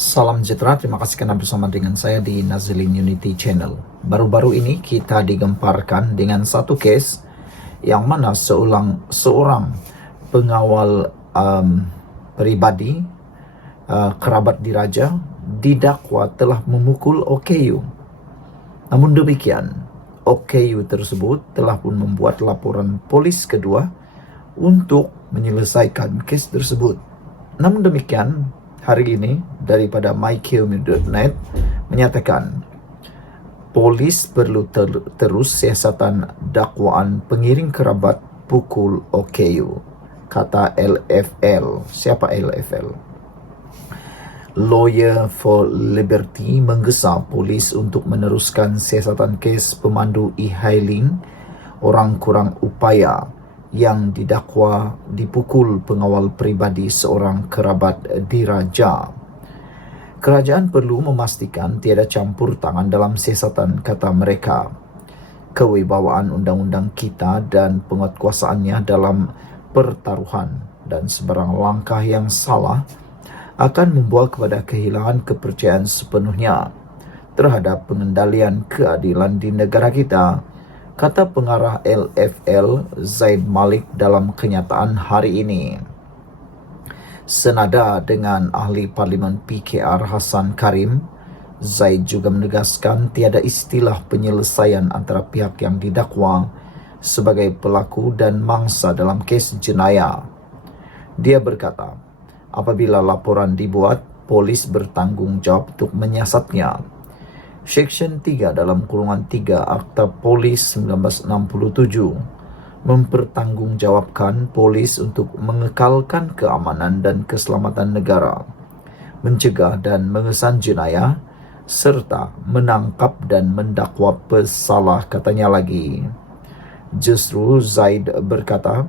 Salam sejahtera, terima kasih karena bersama dengan saya di Nazilin Unity Channel. Baru-baru ini kita digemparkan dengan satu case yang mana seorang pengawal pribadi kerabat diraja didakwa telah memukul OKU. Namun demikian, OKU tersebut telah pun membuat laporan polis kedua untuk menyelesaikan case tersebut. Namun demikian, hari ini daripada mykill.net menyatakan polis perlu terus siasatan dakwaan pengiring kerabat pukul OKU, kata LFL. Siapa LFL? Lawyer for Liberty menggesa polis untuk meneruskan siasatan kes pemandu e-hailing orang kurang upaya yang didakwa dipukul pengawal pribadi seorang kerabat diraja. Kerajaan perlu memastikan tiada campur tangan dalam siasatan, kata mereka. Kewibawaan undang-undang kita dan penguatkuasaannya dalam pertaruhan dan sebarang langkah yang salah akan membawa kepada kehilangan kepercayaan sepenuhnya terhadap pengendalian keadilan di negara kita, kata pengarah LFL Zaid Malik dalam kenyataan hari ini. Senada dengan ahli Parlimen PKR Hassan Karim, Zaid juga menegaskan tiada istilah penyelesaian antara pihak yang didakwa sebagai pelaku dan mangsa dalam kes jenayah. Dia berkata, apabila laporan dibuat, polis bertanggung jawab untuk menyiasatnya. Seksyen 3 dalam kurungan 3 Akta Polis 1967 mempertanggungjawabkan polis untuk mengekalkan keamanan dan keselamatan negara, mencegah dan mengesan jenayah, serta menangkap dan mendakwa pesalah, katanya lagi. Justru Zaid berkata,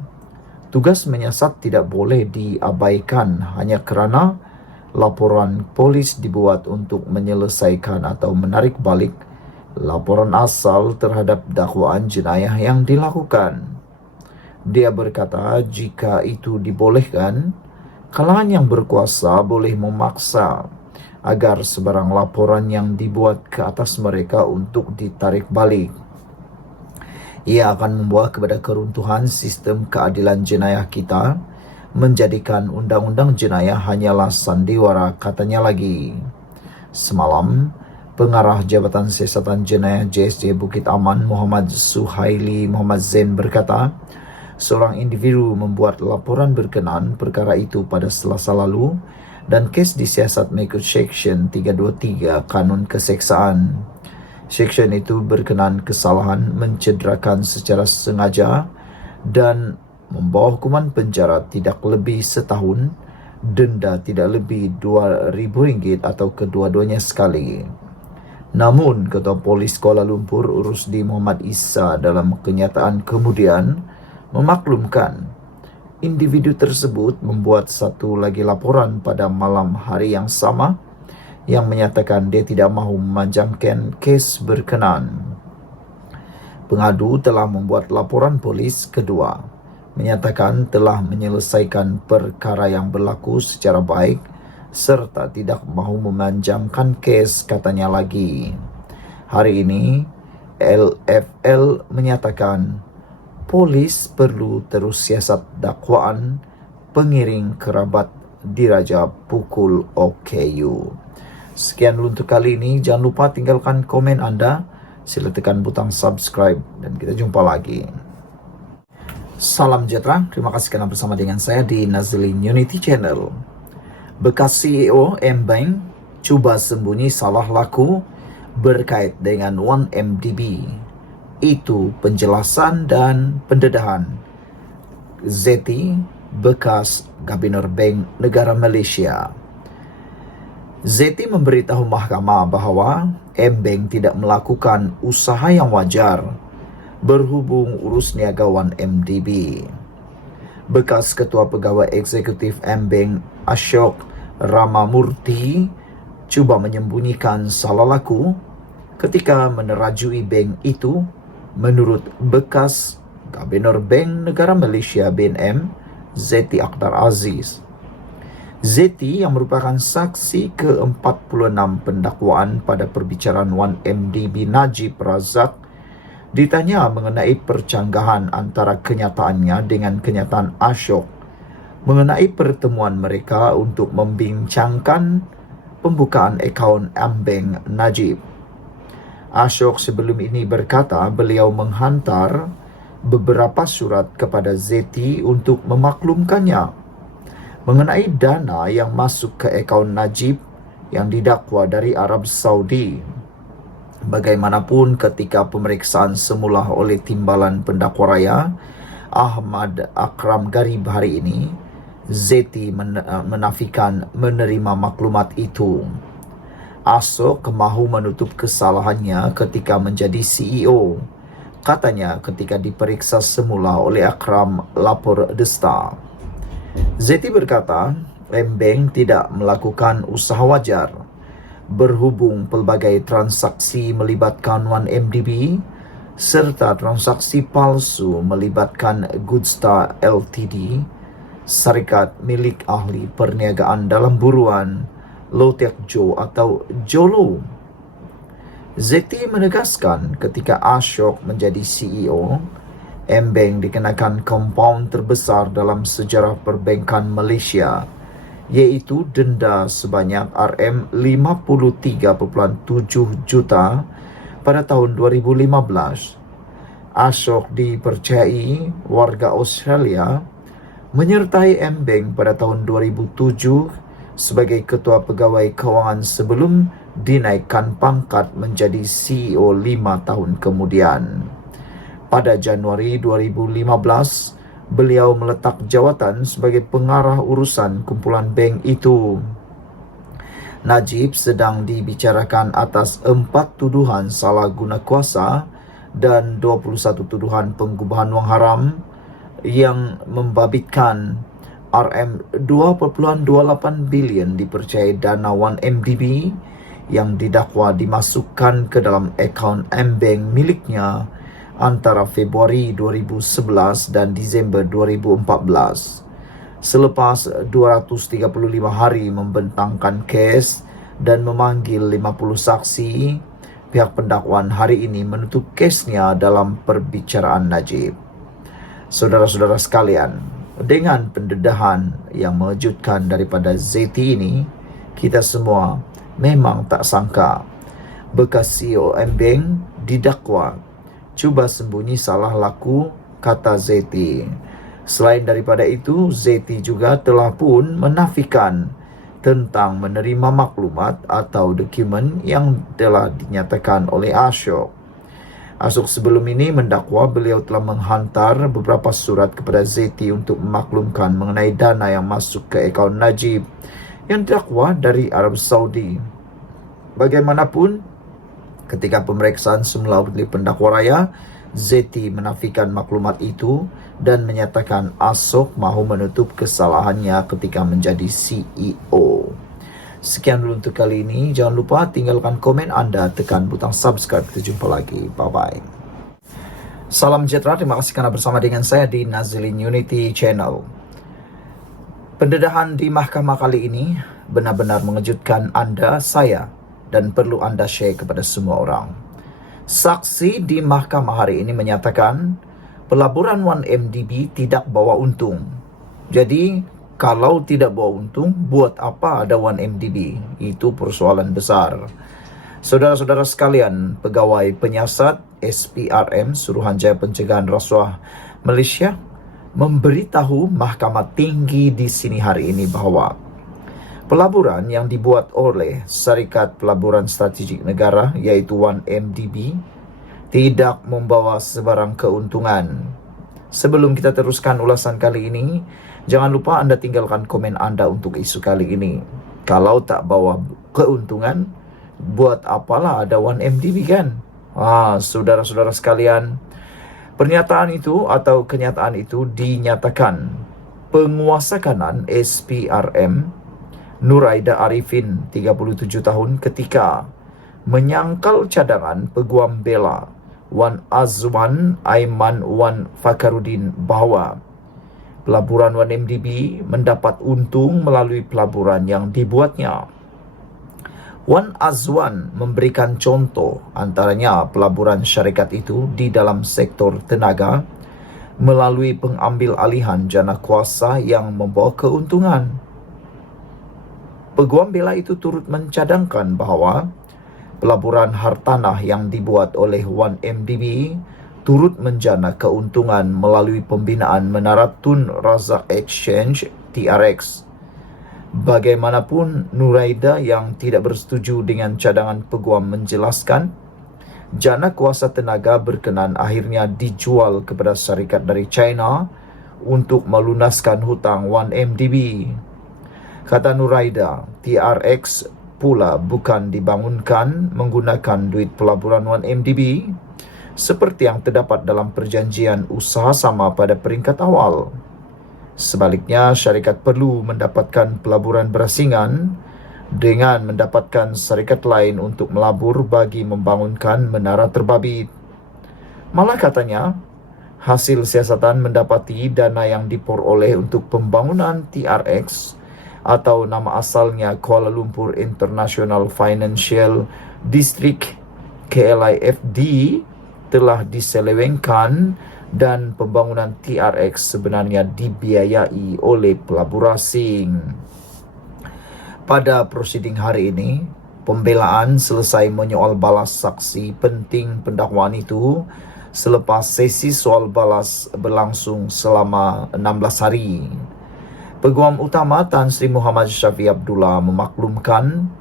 tugas menyiasat tidak boleh diabaikan hanya kerana laporan polis dibuat untuk menyelesaikan atau menarik balik laporan asal terhadap dakwaan jenayah yang dilakukan. Dia berkata, jika itu dibolehkan, kalangan yang berkuasa boleh memaksa agar sebarang laporan yang dibuat ke atas mereka untuk ditarik balik. Ia akan membawa kepada keruntuhan sistem keadilan jenayah kita, menjadikan undang-undang jenayah hanyalah sandiwara, katanya lagi. Semalam, pengarah Jabatan Siasatan Jenayah JSJ Bukit Aman Muhammad Suhaili Muhammad Zain berkata, seorang individu membuat laporan berkenaan perkara itu pada Selasa lalu dan kes disiasat mengikut Seksyen 323 Kanun Keseksaan. Seksyen itu berkenaan kesalahan mencederakan secara sengaja dan membawa hukuman penjara tidak lebih setahun, denda tidak lebih RM2,000 atau kedua-duanya sekali. Namun, Ketua Polis Kuala Lumpur Urusdi Muhammad Isa dalam kenyataan kemudian memaklumkan individu tersebut membuat satu lagi laporan pada malam hari yang sama yang menyatakan dia tidak mahu memanjangkan kes berkenaan. Pengadu telah membuat laporan polis kedua, menyatakan telah menyelesaikan perkara yang berlaku secara baik serta tidak mahu memanjangkan kes, katanya lagi. Hari ini, LFL menyatakan polis perlu terus siasat dakwaan pengiring kerabat diraja pukul OKU. Sekian dulu untuk kali ini. Jangan lupa tinggalkan komen Anda. Sila tekan butang subscribe dan kita jumpa lagi. Salam sejahtera. Terima kasih karena bersama dengan saya di Nazilin Unity Channel. Bekas CEO M-Bank cuba sembunyi salah laku berkait dengan 1MDB. Itu penjelasan dan pendedahan Zeti, bekas Gubernur Bank Negara Malaysia. Zeti memberitahu mahkamah bahawa M-Bank tidak melakukan usaha yang wajar berhubung urus niaga 1MDB. Bekas Ketua Pegawai Eksekutif M-Bank Ashok Ramamurthy cuba menyembunyikan salah laku ketika menerajui bank itu, menurut bekas Gubernur Bank Negara Malaysia BNM Zeti Akhtar Aziz. Zeti yang merupakan saksi ke-46 pendakwaan pada perbicaraan 1MDB Najib Razak ditanya mengenai percanggahan antara kenyataannya dengan kenyataan Ashok mengenai pertemuan mereka untuk membincangkan pembukaan akaun Embeng Najib. Ashok sebelum ini berkata beliau menghantar beberapa surat kepada Zeti untuk memaklumkannya mengenai dana yang masuk ke akaun Najib yang didakwa dari Arab Saudi. Bagaimanapun, ketika pemeriksaan semula oleh Timbalan Pendakwa Raya Ahmad Akram Garib hari ini, Zeti menafikan menerima maklumat itu. Ashok mahu menutup kesalahannya ketika menjadi CEO. Katanya ketika diperiksa semula oleh Akram lapor The Star. Zeti berkata, Embeng tidak melakukan usaha wajar berhubung pelbagai transaksi melibatkan 1MDB serta transaksi palsu melibatkan Goodstar Ltd, syarikat milik ahli perniagaan dalam buruan Lotek Jo atau Jolo. Zeti menegaskan ketika Ashok menjadi CEO, Embeng dikenakan kompaun terbesar dalam sejarah perbankan Malaysia, iaitu denda sebanyak RM53.7 juta pada tahun 2015. Ashok dipercayai warga Australia menyertai Embeng pada tahun 2007 sebagai ketua pegawai kewangan sebelum dinaikkan pangkat menjadi CEO 5 tahun kemudian. Pada Januari 2015, beliau meletak jawatan sebagai pengarah urusan kumpulan bank itu. Najib sedang dibicarakan atas 4 tuduhan salah guna kuasa dan 21 tuduhan pengubahan wang haram yang membabitkan RM2.28 bilion dipercayai dana 1MDB yang didakwa dimasukkan ke dalam akaun Embeng miliknya antara Februari 2011 dan Disember 2014. Selepas 235 hari membentangkan kes dan memanggil 50 saksi, pihak pendakwaan hari ini menutup kesnya dalam perbicaraan Najib. Saudara-saudara sekalian, dengan pendedahan yang mengejutkan daripada Zeti ini, kita semua memang tak sangka bekas CEO Embeng didakwa cuba sembunyi salah laku, kata Zeti. Selain daripada itu, Zeti juga telah pun menafikan tentang menerima maklumat atau dokumen yang telah dinyatakan oleh Ashok. Ashok sebelum ini mendakwa beliau telah menghantar beberapa surat kepada Zeti untuk memaklumkan mengenai dana yang masuk ke akaun Najib yang didakwa dari Arab Saudi. Bagaimanapun, ketika pemeriksaan semula oleh pendakwa raya, Zeti menafikan maklumat itu dan menyatakan Ashok mahu menutup kesalahannya ketika menjadi CEO. Sekian dulu untuk kali ini. Jangan lupa tinggalkan komen anda, tekan butang subscribe. Kita jumpa lagi. Bye-bye. Salam sejahtera. Terima kasih kerana bersama dengan saya di Nazilin Unity Channel. Pendedahan di mahkamah kali ini benar-benar mengejutkan anda, saya, dan perlu anda share kepada semua orang. Saksi di mahkamah hari ini menyatakan pelaburan 1MDB tidak bawa untung. Jadi, kalau tidak bawa untung, buat apa ada 1MDB? Itu persoalan besar. Saudara-saudara sekalian, pegawai penyiasat SPRM, Suruhanjaya Pencegahan Rasuah Malaysia, memberitahu Mahkamah Tinggi di sini hari ini bahawa pelaburan yang dibuat oleh Syarikat Pelaburan Strategik Negara iaitu 1MDB tidak membawa sebarang keuntungan. Sebelum kita teruskan ulasan kali ini, jangan lupa anda tinggalkan komen anda untuk isu kali ini. Kalau tak bawa keuntungan, buat apalah ada 1MDB kan? Saudara-saudara sekalian, pernyataan itu atau kenyataan itu dinyatakan penguasa kanan SPRM Nuraida Arifin, 37 tahun, ketika menyangkal cadangan peguam bela Wan Azwan Aiman Wan Fakarudin bahawa Pelaburan 1MDB mendapat untung melalui pelaburan yang dibuatnya. Wan Azwan memberikan contoh antaranya pelaburan syarikat itu di dalam sektor tenaga melalui pengambil alihan jana kuasa yang membawa keuntungan. Peguam bela itu turut mencadangkan bahawa pelaburan hartanah yang dibuat oleh 1MDB turut menjana keuntungan melalui pembinaan Menara Tun Razak Exchange TRX. Bagaimanapun, Nuraida yang tidak bersetuju dengan cadangan peguam menjelaskan, jana kuasa tenaga berkenan akhirnya dijual kepada syarikat dari China untuk melunaskan hutang 1MDB. Kata Nuraida, TRX pula bukan dibangunkan menggunakan duit pelaburan 1MDB seperti yang terdapat dalam perjanjian usaha sama pada peringkat awal. Sebaliknya, syarikat perlu mendapatkan pelaburan berasingan dengan mendapatkan syarikat lain untuk melabur bagi membangunkan menara terbabit. Malah katanya, hasil siasatan mendapati dana yang diperoleh untuk pembangunan TRX atau nama asalnya Kuala Lumpur International Financial District KLIFD telah diselewengkan dan pembangunan TRX sebenarnya dibiayai oleh pelabur asing. Pada prosiding hari ini, pembelaan selesai menyoal balas saksi penting pendakwaan itu selepas sesi soal balas berlangsung selama 16 hari. Peguam utama Tan Sri Muhammad Syafiee Abdullah memaklumkan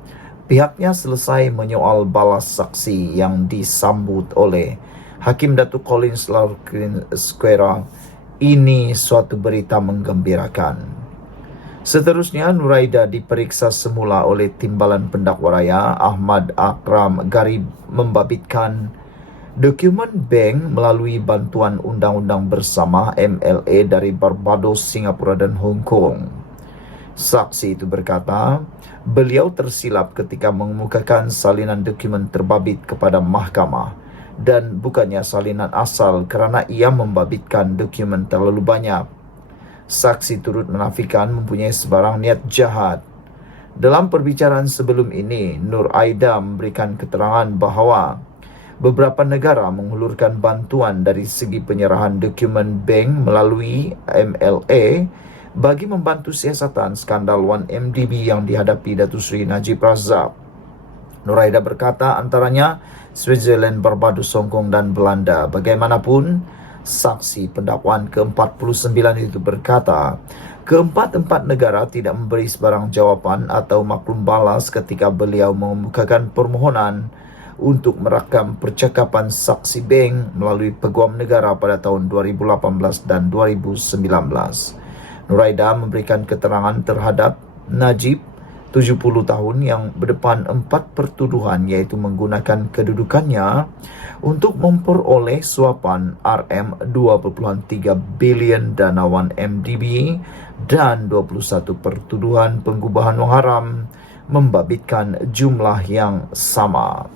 pihaknya selesai menyoal balas saksi yang disambut oleh Hakim Datuk Collins Larkin Square. Ini suatu berita menggembirakan. Seterusnya, Nuraida diperiksa semula oleh Timbalan Pendakwa Raya Ahmad Akram Garib membabitkan dokumen bank melalui bantuan undang-undang bersama MLA dari Barbados, Singapura dan Hong Kong. Saksi itu berkata, beliau tersilap ketika mengemukakan salinan dokumen terbabit kepada mahkamah dan bukannya salinan asal kerana ia membabitkan dokumen terlalu banyak. Saksi turut menafikan mempunyai sebarang niat jahat. Dalam perbicaraan sebelum ini, Nur Aida memberikan keterangan bahawa beberapa negara menghulurkan bantuan dari segi penyerahan dokumen bank melalui MLA bagi membantu siasatan skandal 1MDB yang dihadapi Datuk Seri Najib Razak. Nuraida berkata antaranya Switzerland, Barbados, Hong Kong dan Belanda. Bagaimanapun, saksi pendakwaan ke-49 itu berkata, keempat-empat negara tidak memberi sebarang jawapan atau maklum balas ketika beliau mengemukakan permohonan untuk merakam percakapan saksi bank melalui peguam negara pada tahun 2018 dan 2019. Nuraida memberikan keterangan terhadap Najib 70 tahun yang berdepan 4 pertuduhan iaitu menggunakan kedudukannya untuk memperoleh suapan RM2.3 bilion dana 1MDB dan 21 pertuduhan penggubahan wang haram membabitkan jumlah yang sama.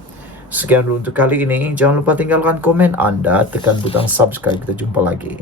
Sekian dulu untuk kali ini. Jangan lupa tinggalkan komen anda, tekan butang subscribe. Kita jumpa lagi.